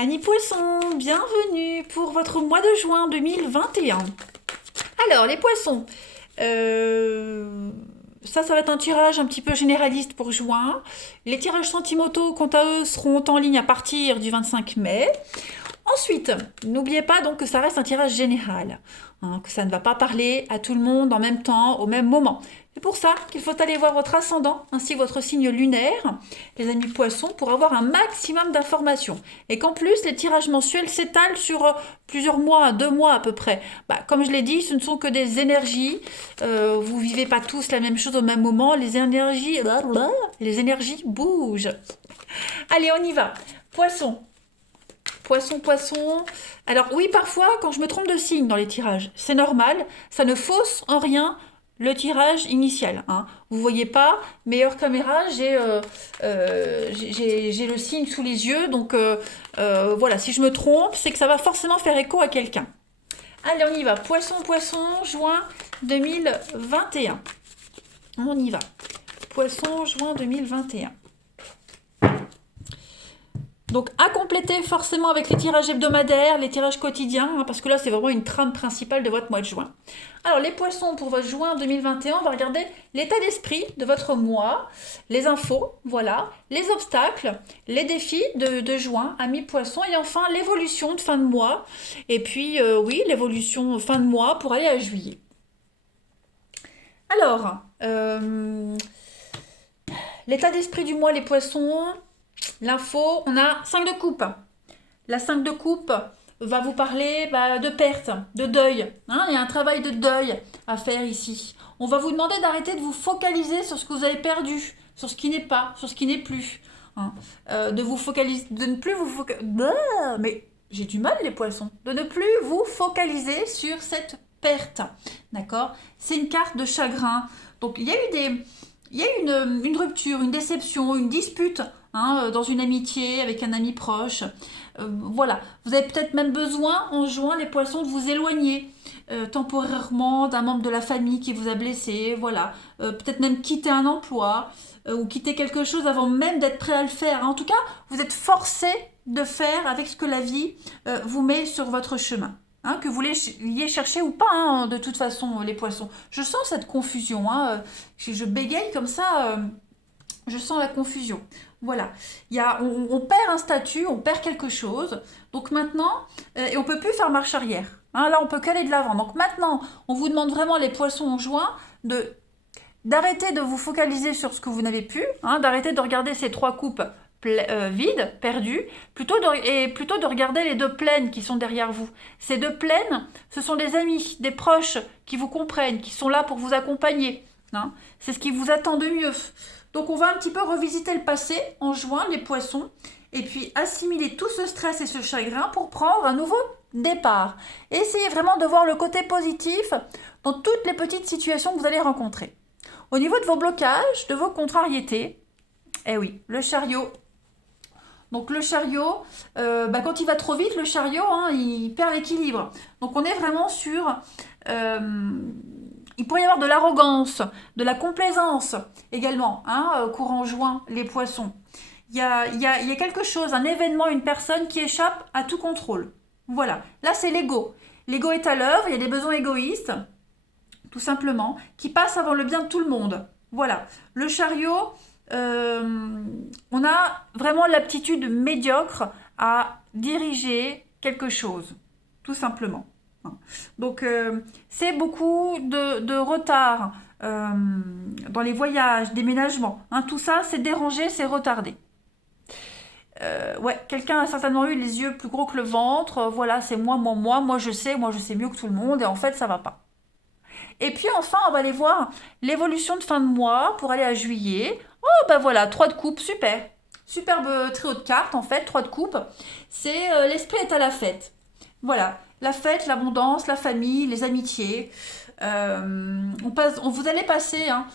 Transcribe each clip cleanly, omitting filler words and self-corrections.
Amis Poissons, bienvenue pour votre mois de juin 2021. Alors, les poissons, ça va être un tirage un petit peu généraliste pour juin. Les tirages Sentimoto, quant à eux, seront en ligne à partir du 25 mai. Ensuite, n'oubliez pas donc que ça reste un tirage général, hein, que ça ne va pas parler à tout le monde en même temps, au même moment. C'est pour ça qu'il faut aller voir votre ascendant ainsi que votre signe lunaire, les amis poissons, pour avoir un maximum d'informations. Et qu'en plus, les tirages mensuels s'étalent sur plusieurs mois, 2 mois à peu près. Comme je l'ai dit, ce ne sont que des énergies. Vous vivez pas tous la même chose au même moment. Les énergies bougent. Allez, on y va. Poisson. Poisson, poisson. Alors oui, parfois, quand je me trompe de signe dans les tirages, c'est normal, ça ne fausse en rien le tirage initial. Hein. Vous voyez pas, meilleure caméra, j'ai le signe sous les yeux, donc voilà, si je me trompe, c'est que ça va forcément faire écho à quelqu'un. Allez, on y va. Poisson, poisson, juin 2021. On y va. Poisson, juin 2021. Donc à compléter forcément avec les tirages hebdomadaires, les tirages quotidiens, hein, parce que là c'est vraiment une trame principale de votre mois de juin. Alors les poissons pour votre juin 2021, on va regarder l'état d'esprit de votre mois, les infos, voilà, les obstacles, les défis de juin à mi-poisson et enfin l'évolution de fin de mois. Et puis oui, l'évolution fin de mois pour aller à juillet. Alors, l'état d'esprit du mois les poissons. L'info, on a 5 de coupe. La 5 de coupe va vous parler de perte, de deuil. Hein, il y a un travail de deuil à faire ici. On va vous demander d'arrêter de vous focaliser sur ce que vous avez perdu, sur ce qui n'est pas, sur ce qui n'est plus. Hein, de vous focaliser, de ne plus vous focaliser. Mais j'ai du mal les poissons. De ne plus vous focaliser sur cette perte. D'accord? C'est une carte de chagrin. Donc il y a eu une rupture, une déception, une dispute hein, dans une amitié avec un ami proche. Voilà, vous avez peut-être même besoin en juin, les poissons, de vous éloigner temporairement d'un membre de la famille qui vous a blessé. Voilà, peut-être même quitter un emploi ou quitter quelque chose avant même d'être prêt à le faire. En tout cas, vous êtes forcé de faire avec ce que la vie vous met sur votre chemin. Hein, que vous l'ayez cherché ou pas, hein, de toute façon, les poissons. Je sens cette confusion. Hein, je bégaye comme ça, je sens la confusion. Voilà. On perd un statut, on perd quelque chose. Donc maintenant, et on ne peut plus faire marche arrière. Hein, là, on peut qu'aller de l'avant. Donc maintenant, on vous demande vraiment, les poissons en juin, d'arrêter de vous focaliser sur ce que vous n'avez plus, hein, d'arrêter de regarder ces 3 coupes vides, perdues, et plutôt de regarder les 2 pleines qui sont derrière vous. Ces 2 pleines, ce sont des amis, des proches qui vous comprennent, qui sont là pour vous accompagner. Hein. C'est ce qui vous attend de mieux. Donc on va un petit peu revisiter le passé en juin, les poissons, et puis assimiler tout ce stress et ce chagrin pour prendre un nouveau départ. Essayez vraiment de voir le côté positif dans toutes les petites situations que vous allez rencontrer. Au niveau de vos blocages, de vos contrariétés, eh oui, le chariot. Donc le chariot, quand il va trop vite, le chariot, hein, il perd l'équilibre. Donc on est vraiment sur... il pourrait y avoir de l'arrogance, de la complaisance également, hein, courant juin, les poissons. Il y a quelque chose, un événement, une personne qui échappe à tout contrôle. Voilà, là c'est l'ego. L'ego est à l'œuvre, il y a des besoins égoïstes, tout simplement, qui passent avant le bien de tout le monde. Voilà, le chariot, on a vraiment l'aptitude médiocre à diriger quelque chose, tout simplement. Donc c'est beaucoup de retard dans les voyages, déménagements. Hein, tout ça, c'est dérangé, c'est retardé. Ouais, quelqu'un a certainement eu les yeux plus gros que le ventre. Voilà, c'est moi je sais mieux que tout le monde et en fait ça va pas. Et puis enfin, on va aller voir l'évolution de fin de mois pour aller à juillet. Oh ben voilà, 3 de coupe, super. Superbe trio de cartes en fait, 3 de coupe. C'est l'esprit est à la fête. Voilà, la fête, l'abondance, la famille, les amitiés. Vous allez passer hein,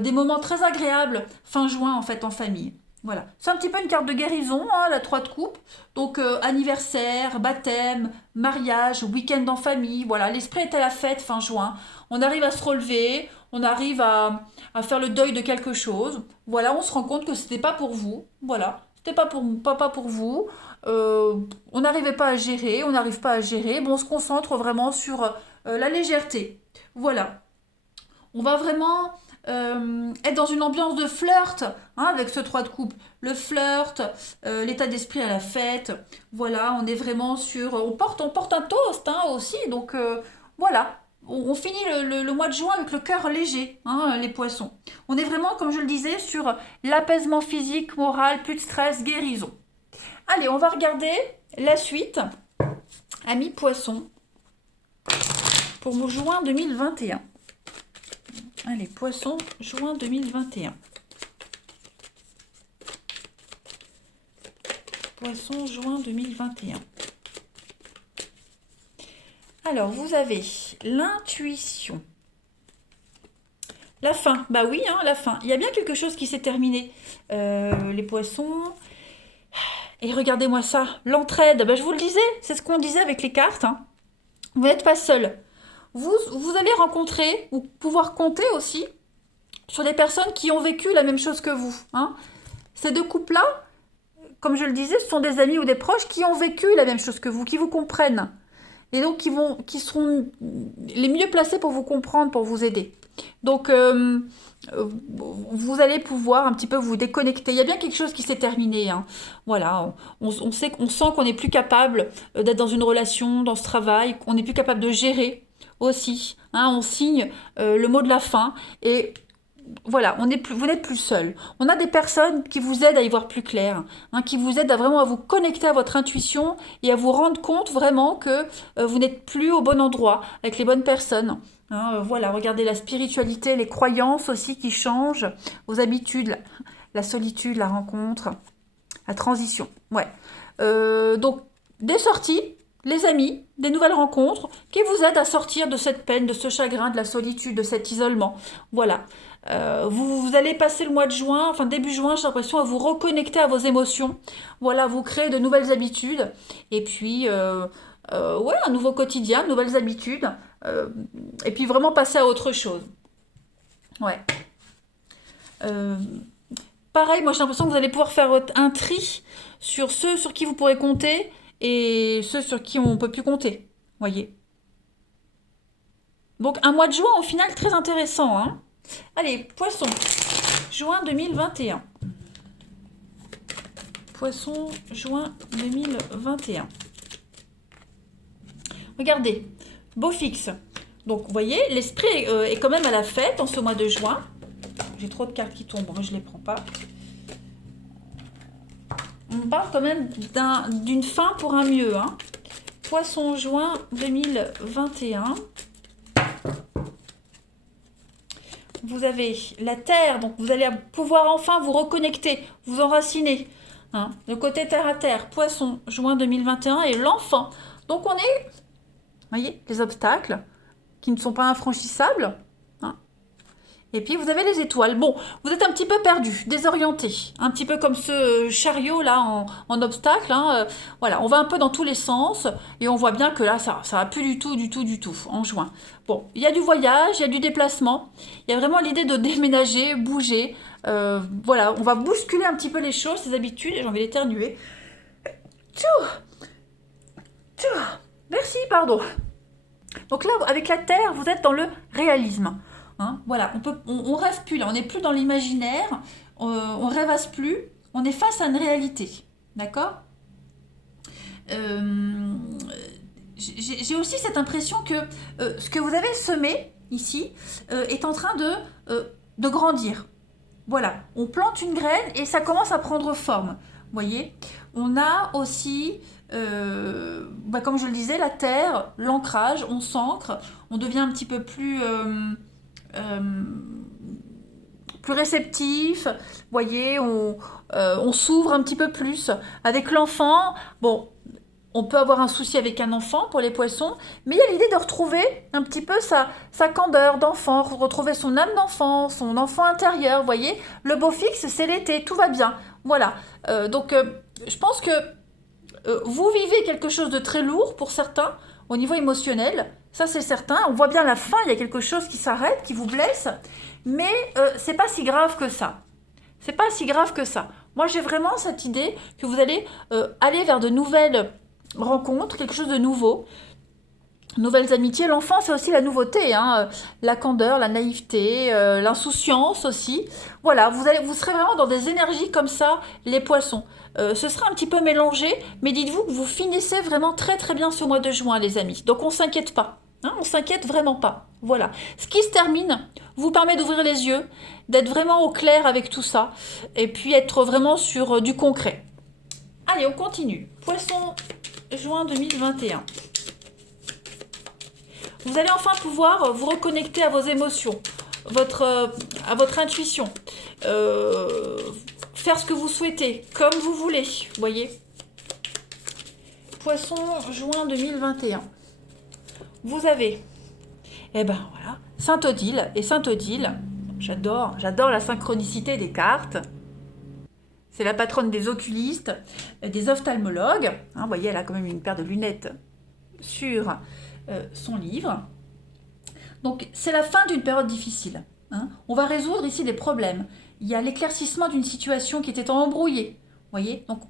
des moments très agréables fin juin en fait en famille. Voilà, c'est un petit peu une carte de guérison, hein, la 3 de coupe. Donc anniversaire, baptême, mariage, week-end en famille. Voilà, l'esprit est à la fête fin juin. On arrive à se relever, on arrive à faire le deuil de quelque chose. Voilà, on se rend compte que c'était pas pour vous. Voilà, c'était pas pour vous. On n'arrivait pas à gérer, on n'arrive pas à gérer. Bon, on se concentre vraiment sur la légèreté. Voilà. On va vraiment être dans une ambiance de flirt hein, avec ce 3 de coupe. Le flirt, l'état d'esprit à la fête. Voilà, on est vraiment sur... On porte un toast hein, aussi, donc voilà. On finit le mois de juin avec le cœur léger, hein, les poissons. On est vraiment, comme je le disais, sur l'apaisement physique, moral, plus de stress, guérison. Allez, on va regarder la suite. Amis poissons, pour mon juin 2021. Allez, poissons, juin 2021. Poissons, juin 2021. Alors, vous avez l'intuition. La fin, bah oui, hein, la fin. Il y a bien quelque chose qui s'est terminé. Les poissons. Et regardez-moi ça, l'entraide. Bah, je vous le disais, c'est ce qu'on disait avec les cartes. Hein. Vous n'êtes pas seul. Vous allez rencontrer ou pouvoir compter aussi sur des personnes qui ont vécu la même chose que vous. Hein. Ces deux couples-là, comme je le disais, ce sont des amis ou des proches qui ont vécu la même chose que vous, qui vous comprennent. Et donc qui seront les mieux placés pour vous comprendre, pour vous aider. Donc vous allez pouvoir un petit peu vous déconnecter. Il y a bien quelque chose qui s'est terminé. Hein. Voilà, on sent qu'on n'est plus capable d'être dans une relation, dans ce travail, qu'on n'est plus capable de gérer aussi. Hein. On signe le mot de la fin et voilà, vous n'êtes plus seul. On a des personnes qui vous aident à y voir plus clair, hein, qui vous aident vraiment à vous connecter à votre intuition et à vous rendre compte vraiment que vous n'êtes plus au bon endroit, avec les bonnes personnes. Hein, voilà, regardez la spiritualité, les croyances aussi qui changent, vos habitudes, la solitude, la rencontre, la transition. Ouais. Donc, des sorties, les amis, des nouvelles rencontres qui vous aident à sortir de cette peine, de ce chagrin, de la solitude, de cet isolement. Voilà. Vous allez passer le mois de juin, enfin début juin, j'ai l'impression, à vous reconnecter à vos émotions. Voilà, vous créez de nouvelles habitudes. Et puis, ouais, un nouveau quotidien, de nouvelles habitudes. Et puis vraiment passer à autre chose. Ouais. Pareil, moi j'ai l'impression que vous allez pouvoir faire un tri sur ceux sur qui vous pourrez compter et ceux sur qui on ne peut plus compter. Voyez. Donc un mois de juin au final très intéressant. Hein. Allez, poisson, juin 2021. Poisson, juin 2021. Regardez, beau fixe. Donc, vous voyez, l'esprit est quand même à la fête en ce mois de juin. J'ai trop de cartes qui tombent, moi je ne les prends pas. On parle quand même d'une fin pour un mieux. Hein. Poisson, juin 2021. Vous avez la terre, donc vous allez pouvoir enfin vous reconnecter, vous enraciner. Hein. Le côté terre à terre, poisson, juin 2021 et l'enfant. Donc on est, vous voyez, les obstacles qui ne sont pas infranchissables. Hein. Et puis vous avez les étoiles. Bon, vous êtes un petit peu perdu, désorienté, un petit peu comme ce chariot là en obstacle. Hein. Voilà, on va un peu dans tous les sens et on voit bien que là ça va plus du tout en juin. Bon, il y a du voyage, il y a du déplacement, il y a vraiment l'idée de déménager, bouger. Voilà, on va bousculer un petit peu les choses, les habitudes, et j'ai envie d'éternuer. Merci, pardon. Donc là, avec la Terre, vous êtes dans le réalisme. Hein, voilà, on rêve plus là, on n'est plus dans l'imaginaire, on rêvasse plus, on est face à une réalité. D'accord. J'ai aussi cette impression que ce que vous avez semé ici est en train de grandir. Voilà, on plante une graine et ça commence à prendre forme. Vous voyez, on a aussi, comme je le disais, la terre, l'ancrage, on s'ancre, on devient un petit peu plus réceptif. Vous voyez, on s'ouvre un petit peu plus. Avec l'enfant, bon, on peut avoir un souci avec un enfant pour les poissons, mais il y a l'idée de retrouver un petit peu sa candeur d'enfant, retrouver son âme d'enfant, son enfant intérieur, vous voyez. Le beau fixe, c'est l'été, tout va bien. Voilà. Donc, je pense que vous vivez quelque chose de très lourd pour certains, au niveau émotionnel. Ça, c'est certain. On voit bien la fin, il y a quelque chose qui s'arrête, qui vous blesse, mais c'est pas si grave que ça. C'est pas si grave que ça. Moi, j'ai vraiment cette idée que vous allez aller vers de nouvelles rencontres, quelque chose de nouveau, nouvelles amitiés. L'enfant, c'est aussi la nouveauté, hein, la candeur, la naïveté, l'insouciance aussi. Voilà, vous serez vraiment dans des énergies comme ça, les poissons. Ce sera un petit peu mélangé, mais dites-vous que vous finissez vraiment très très bien ce mois de juin, les amis. Donc on s'inquiète pas. Hein, on s'inquiète vraiment pas. Voilà. Ce qui se termine vous permet d'ouvrir les yeux, d'être vraiment au clair avec tout ça, et puis être vraiment sur du concret. Allez, on continue. Poisson, juin 2021. Vous allez enfin pouvoir vous reconnecter à vos émotions, à votre intuition, faire ce que vous souhaitez, comme vous voulez, vous voyez. Poisson, juin 2021. Vous avez, eh ben voilà, Sainte Odile et Sainte Odile. J'adore la synchronicité des cartes. C'est la patronne des oculistes, des ophtalmologues. Hein, vous voyez, elle a quand même une paire de lunettes sur son livre. Donc, c'est la fin d'une période difficile. Hein. On va résoudre ici des problèmes. Il y a l'éclaircissement d'une situation qui était embrouillée. Vous voyez, donc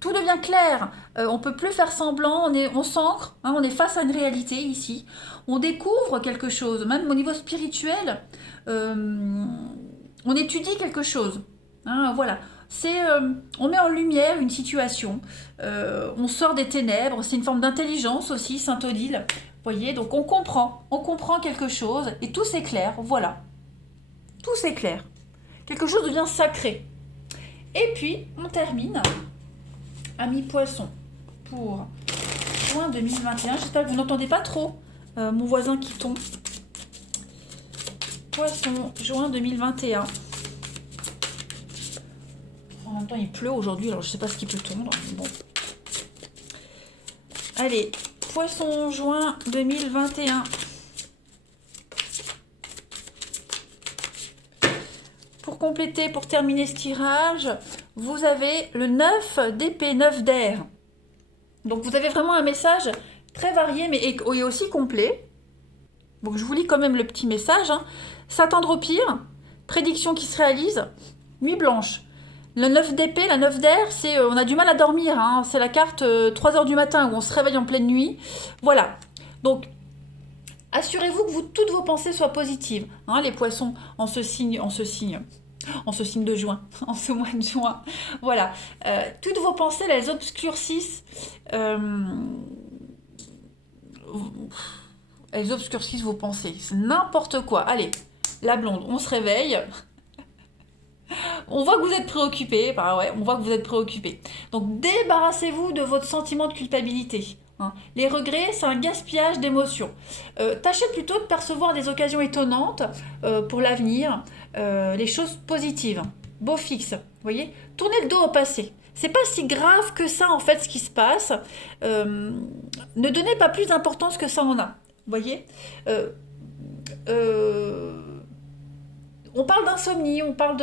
tout devient clair. On ne peut plus faire semblant, on s'ancre, hein, on est face à une réalité ici. On découvre quelque chose, même au niveau spirituel, on étudie quelque chose. Hein, voilà. On met en lumière une situation, on sort des ténèbres, c'est une forme d'intelligence aussi, Sainte Odile. Vous voyez, donc on comprend quelque chose et tout s'éclaire, voilà. Tout s'éclaire. Quelque chose devient sacré. Et puis, on termine, amis poissons, pour juin 2021. J'espère que vous n'entendez pas trop mon voisin qui tombe. Poisson, juin 2021. En même temps, il pleut aujourd'hui, alors je ne sais pas ce qui peut tomber. Bon. Allez, Poisson, juin 2021. Pour compléter, pour terminer ce tirage, vous avez le 9 d'épée, 9 d'air. Donc vous avez vraiment un message très varié, mais et aussi complet. Donc je vous lis quand même le petit message. Hein. S'attendre au pire, prédiction qui se réalise, nuit blanche. Le 9 d'épée, la 9 d'air, c'est on a du mal à dormir. Hein. C'est la carte 3 heures du matin où on se réveille en pleine nuit. Voilà. Donc, assurez-vous que toutes vos pensées soient positives. Hein, les poissons, en ce signe de juin, en ce mois de juin. Voilà. Toutes vos pensées, elles obscurcissent. Elles obscurcissent vos pensées. C'est n'importe quoi. Allez, la blonde, on se réveille. On voit que vous êtes préoccupé, bah ouais, on voit que vous êtes préoccupé. Donc débarrassez-vous de votre sentiment de culpabilité. Hein. Les regrets, c'est un gaspillage d'émotions. Tâchez plutôt de percevoir des occasions étonnantes pour l'avenir, les choses positives. Beau fixe, vous voyez. Tournez le dos au passé. C'est pas si grave que ça en fait ce qui se passe. Ne donnez pas plus d'importance que ça en a. Vous voyez. On parle d'insomnie, on parle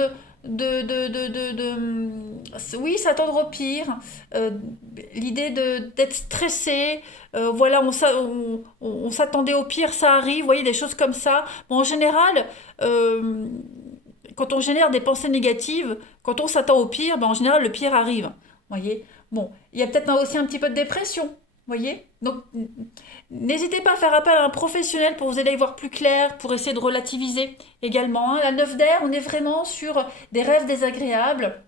oui, s'attendre au pire, l'idée d'être stressé, voilà, on s'attendait au pire, ça arrive, vous voyez, des choses comme ça. Bon, en général, quand on génère des pensées négatives, quand on s'attend au pire, ben, en général, le pire arrive, vous voyez. Bon, il y a peut-être aussi un petit peu de dépression, voyez. Donc, n'hésitez pas à faire appel à un professionnel pour vous aider à y voir plus clair, pour essayer de relativiser également. Hein. La 9 d'air, on est vraiment sur des rêves désagréables,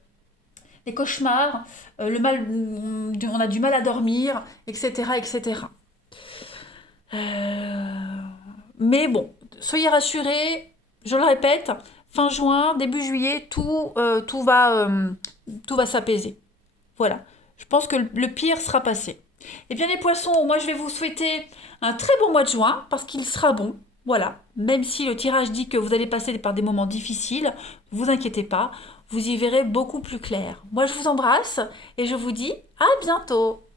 des cauchemars, on a du mal à dormir, etc. etc. Mais bon, soyez rassurés, je le répète, fin juin, début juillet, tout va s'apaiser. Voilà, je pense que le pire sera passé. Eh bien les poissons, moi je vais vous souhaiter un très bon mois de juin parce qu'il sera bon. Voilà, même si le tirage dit que vous allez passer par des moments difficiles, ne vous inquiétez pas, vous y verrez beaucoup plus clair. Moi je vous embrasse et je vous dis à bientôt.